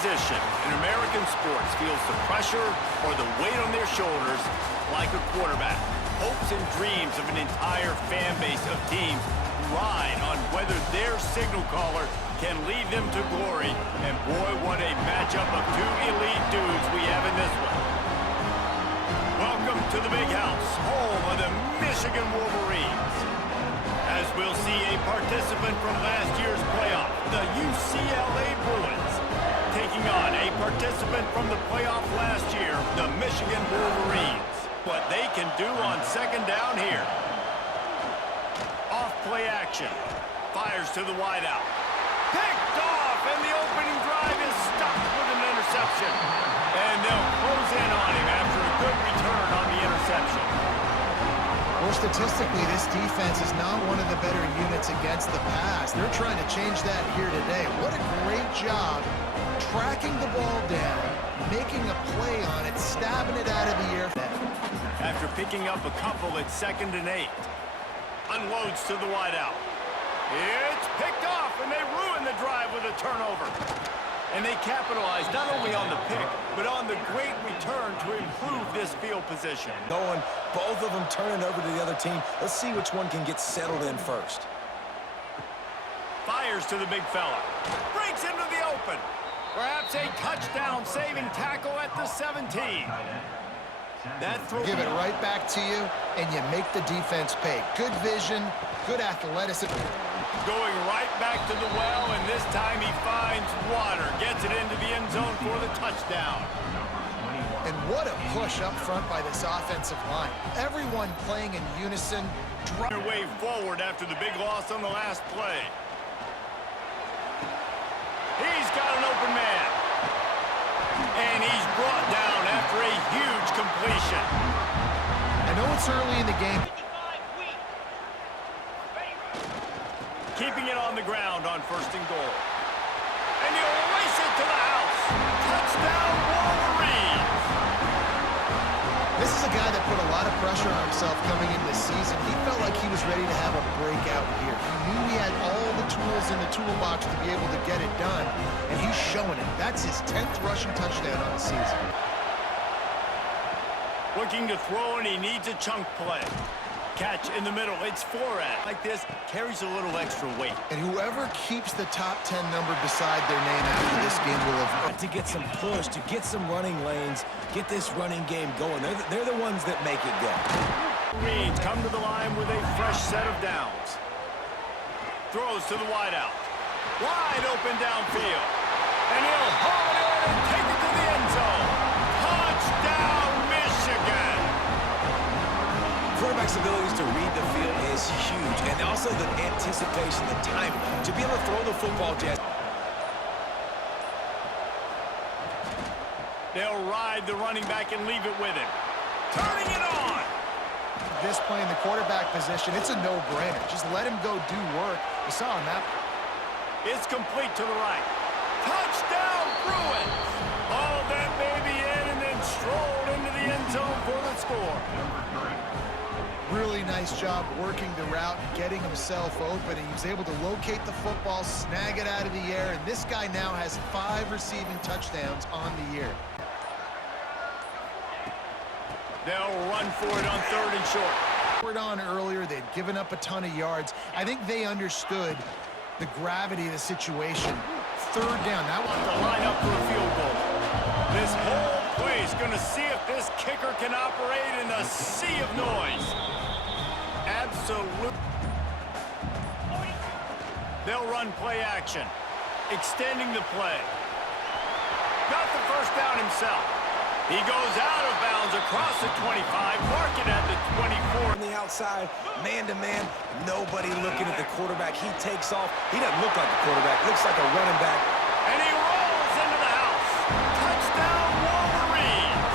position in American sports feels the pressure or the weight on their shoulders like a quarterback. Hopes and dreams of an entire fan base of teams ride on whether their signal caller can lead them to glory. And boy, what a matchup of two elite dudes we have in this one. Welcome to the Big House, home of the Michigan Wolverines. As we'll see a participant from last year's playoff, the UCLA Bruins, taking on a participant from the playoff last year, the Michigan Wolverines. What they can do on second down here. Off play action. Fires to the wideout. Picked off, and the opening drive is stopped with an interception. And they'll close in on him after a good return on the interception. Well, statistically, this defense is not one of the better units against the pass. They're trying to change that here today. What a great job tracking the ball down, making a play on it, stabbing it out of the air. After picking up a couple at 2nd and 8. Unloads to the wideout. It's picked off, and they ruin the drive with a turnover. And they capitalize not only on the pick, but on the great return to improve this field position. Going, both of them turning over to the other team. Let's see which one can get settled in first. Fires to the big fella. Breaks into the open. Perhaps a touchdown-saving tackle at the 17. That throw. Give it right back to you, and you make the defense pay. Good vision, good athleticism. Going right back to the well, and this time he finds water. Gets it into the end zone for the touchdown. And what a push up front by this offensive line. Everyone playing in unison. Their way forward after the big loss on the last play. He's got an open man. And he's brought down after a huge completion. I know it's early in the game. Keeping it on the ground on 1st and goal. And he'll race it to the house. Touchdown, Wolverines! This is a guy that put a lot of pressure on himself coming into this season. He felt like he was ready to have a breakout here. He knew he had all the tools in the toolbox to be able to get it done, and he's showing it. That's his 10th rushing touchdown on the season. Looking to throw, and he needs a chunk play. Catch in the middle. It's Flores. Like this, carries a little extra weight. And whoever keeps the top 10 number beside their name after this game will have... To get some push, to get some running lanes, get this running game going. They're the ones that make it go. Wolverines come to the line with a fresh set of downs. Throws to the wideout. Wide open downfield. And he'll haul it in and take it to the end zone. Touchdown, Michigan! Quarterback's abilities to read the field is huge, and also the anticipation, the timing, to be able to throw the football just. They'll ride the running back and leave it with him. Turning it on! This play in the quarterback position, it's a no-brainer. Just let him go do work. You saw him that. It's complete to the right. Touchdown, Bruins! Hauled that baby in and then strolled into the end zone for the score. Really nice job working the route, getting himself open, and he was able to locate the football, snag it out of the air, and this guy now has 5 receiving touchdowns on the year. They'll run for it on 3rd and short. On earlier, they'd given up a ton of yards. I think they understood the gravity of the situation. 3rd down. That want to line up for a field goal. This whole play's going to see if this kicker can operate in the sea of noise. Absolutely. They'll run play action, extending the play. Got the 1st down himself. He goes out of bounds across the 25, mark it at the 24. On the outside, man-to-man, nobody looking at the quarterback. He takes off. He doesn't look like a quarterback. Looks like a running back. And he rolls into the house. Touchdown, Wolverines.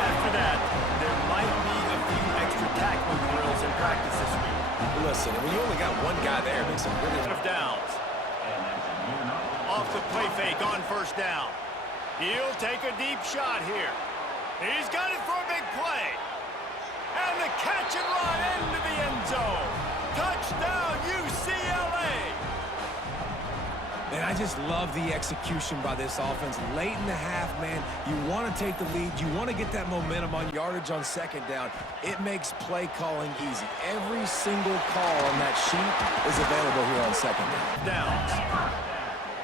After that, there might be a few extra tackling drills in practice this week. Listen, when you only got one guy there, it makes it really... Of downs. Off the play fake on 1st down. He'll take a deep shot here. He's got it for a big play. And the catch and run into the end zone. Touchdown, UCLA. And I just love the execution by this offense. Late in the half, man, you want to take the lead. You want to get that momentum on yardage on second down. It makes play calling easy. Every single call on that sheet is available here on second down. Downs.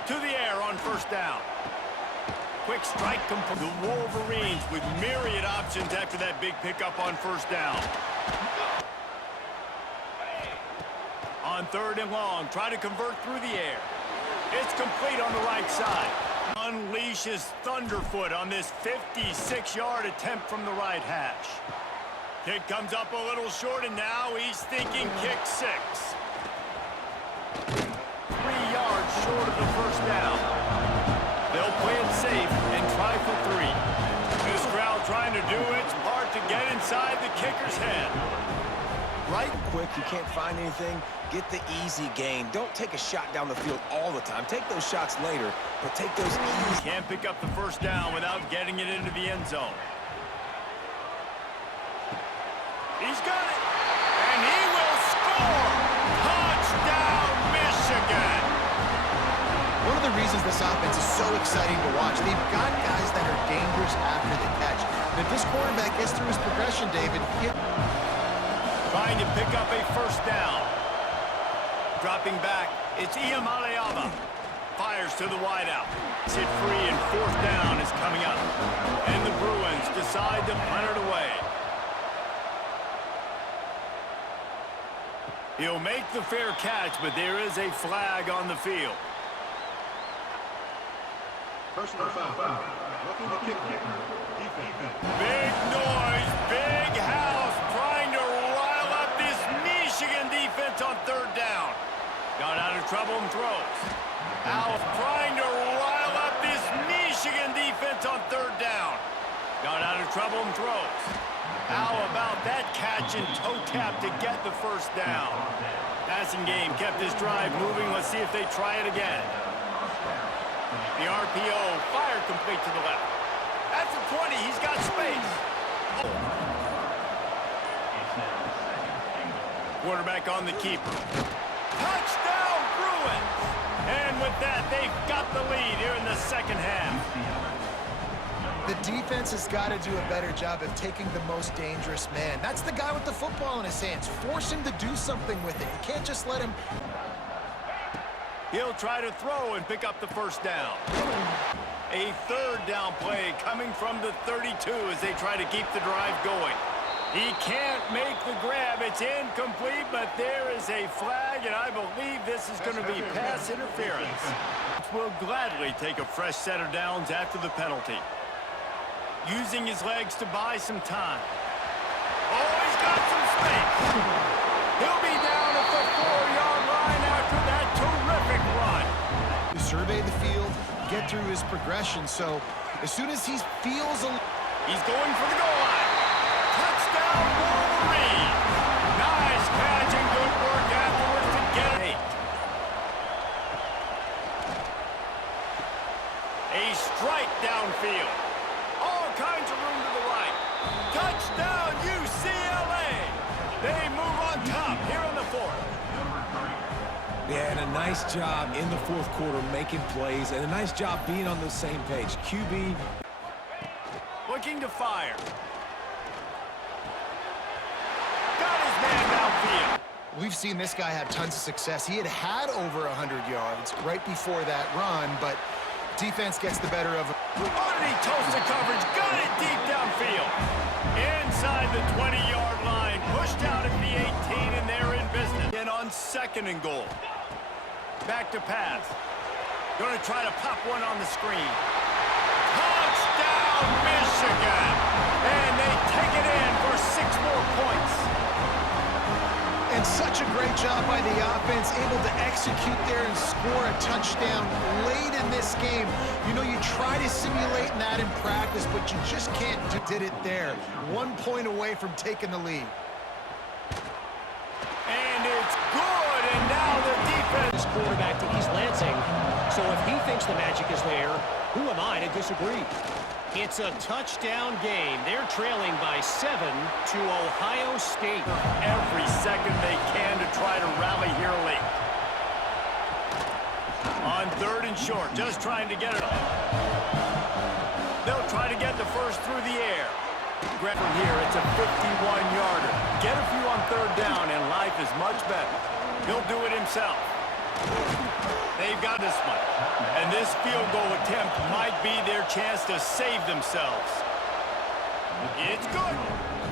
To the air on first down. Quick strike complete. The Wolverines with myriad options after that big pickup on first down. On third and long, try to convert through the air. It's complete on the right side. Unleashes Thunderfoot on this 56-yard attempt from the right hash. Kick comes up a little short, and now he's thinking kick 6. 3 yards short of the first down. They'll play it safe and try for 3. This crowd trying to do its part to get inside the kicker's head. Right quick, you can't find anything, get the easy gain. Don't take a shot down the field all the time. Take those shots later, but take those easy. Can't pick up the first down without getting it into the end zone. He's got it, and he will score! Touchdown, Michigan! One of the reasons this offense is so exciting to watch, they've got guys that are dangerous after the catch. And if this quarterback gets through his progression, David, Trying to pick up a first down. Dropping back, it's Iamaleava. Fires to the wideout. Sit free and fourth down is coming up. And the Bruins decide to punt it away. He'll make the fair catch, but there is a flag on the field. Personal foul. Looking to kick. Defense. Big noise, big house, trying to rile up this Michigan defense on third down. Got out of trouble and throws. House trying to rile up this Michigan defense on third down. Got out of trouble and throws. How about that catch and toe tap to get the first down? Passing game kept this drive moving. Let's see if they try it again. The RPO, fire complete to the left. That's a 20. He's got space. Quarterback on the keeper. Touchdown, Bruins! And with that, they've got the lead here in the second half. the defense has got to do a better job of taking the most dangerous man. That's the guy with the football in his hands. Force him to do something with it. You can't just let him. He'll try to throw and pick up the first down. A third down play coming from the 32 as they try to keep the drive going. He can't make the grab. It's incomplete, but there is a flag, and I believe this is going to be pass interference. Will gladly take a fresh set of downs after the penalty. Using his legs to buy some time. Oh, he's got some space. He'll be down at the 4-yard line after that terrific run. To survey the field, get through his progression, so as soon as he feels a... He's going for the goal line. Touchdown, Wolverine! Nice catch and good work afterwards to get it. A strike downfield. All kinds of room to the right. Touchdown, UCLA! They move on top here in the fourth. Yeah, and a nice job in the fourth quarter making plays, and a nice job being on the same page. QB looking to fire. Got his man downfield. We've seen this guy have tons of success. He had over 100 yards right before that run, but defense gets the better of him. Underneath toasted coverage, got it deep downfield. Inside the 20-yard line, pushed out at the 18, and they're in business. And on second and goal. Back to pass. Going to try to pop one on the screen. Touchdown, Michigan! And they take it in for 6 more points. And such a great job by the offense, able to execute there and score a touchdown late in this game. You know, you try to simulate that in practice, but you just can't do it. Did it there. 1 point away from taking the lead. And it's good, and now the defense. Quarterback to East Lansing. So if he thinks the magic is there, who am I to disagree? It's a touchdown game. They're trailing by 7 to Ohio State. Every second they can to try to rally here late. On 3rd and short, just trying to get it off. They'll try to get the first through the air. Grab from here, it's a 51-yarder. Get a few on 3rd down, and life is much better. He'll do it himself. They've got this much. And this field goal attempt might be their chance to save themselves. It's good.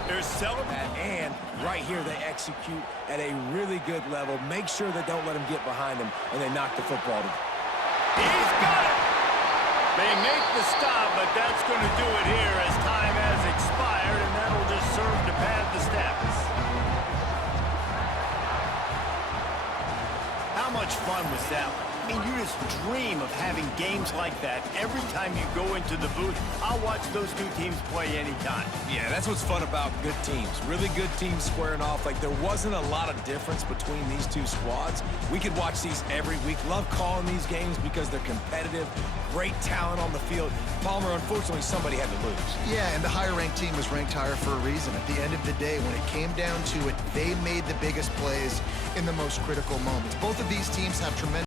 They're celebrating. And right here, they execute at a really good level. Make sure they don't let them get behind them, and they knock the football to. He's got it. They make the stop, but that's going to do it here as time has expired, and that'll just serve to pad the stats. How much fun was that one? I mean, you just dream of having games like that every time you go into the booth. I'll watch those two teams play anytime. Yeah, that's what's fun about good teams. Really good teams squaring off. Like, there wasn't a lot of difference between these two squads. We could watch these every week. Love calling these games because they're competitive. Great talent on the field. Palmer, unfortunately, somebody had to lose. Yeah, and the higher-ranked team was ranked higher for a reason. At the end of the day, when it came down to it, they made the biggest plays in the most critical moments. Both of these teams have tremendous